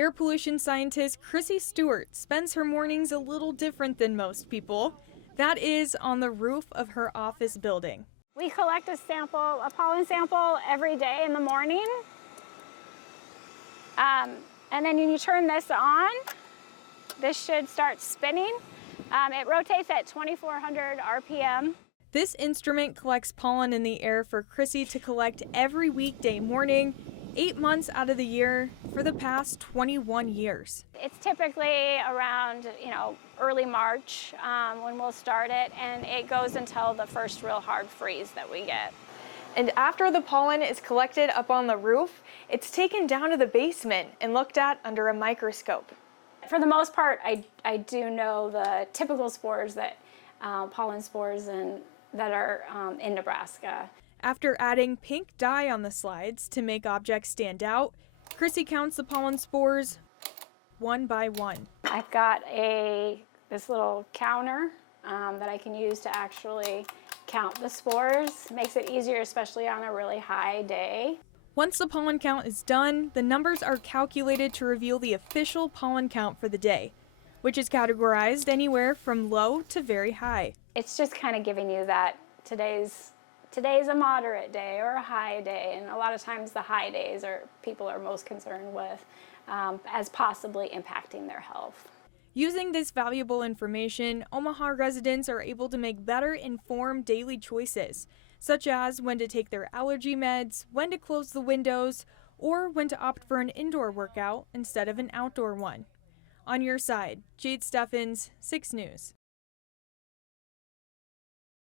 Air pollution scientist Chrissy Stewart spends her mornings a little different than most people. That is on the roof of her office building. We collect a pollen sample every day in the morning. And then when you turn this on, this should start spinning. It rotates at 2,400 RPM. This instrument collects pollen in the air for Chrissy to collect every weekday morning, 8 months out of the year for the past 21 years. It's typically around, early March when we'll start it, and it goes until the first real hard freeze that we get. And after the pollen is collected up on the roof, it's taken down to the basement and looked at under a microscope. For the most part, I do know the typical spores that pollen spores that are in Nebraska. After adding pink dye on the slides to make objects stand out, Chrissy counts the pollen spores one by one. I've got this little counter that I can use to actually count the spores. Makes it easier, especially on a really high day. Once the pollen count is done, the numbers are calculated to reveal the official pollen count for the day, which is categorized anywhere from low to very high. It's just kind of giving you that today's a moderate day or a high day, and a lot of times the high days people are most concerned with as possibly impacting their health. Using this valuable information, Omaha residents are able to make better informed daily choices, such as when to take their allergy meds, when to close the windows, or when to opt for an indoor workout instead of an outdoor one. On your side, Jade Steffens, 6 News.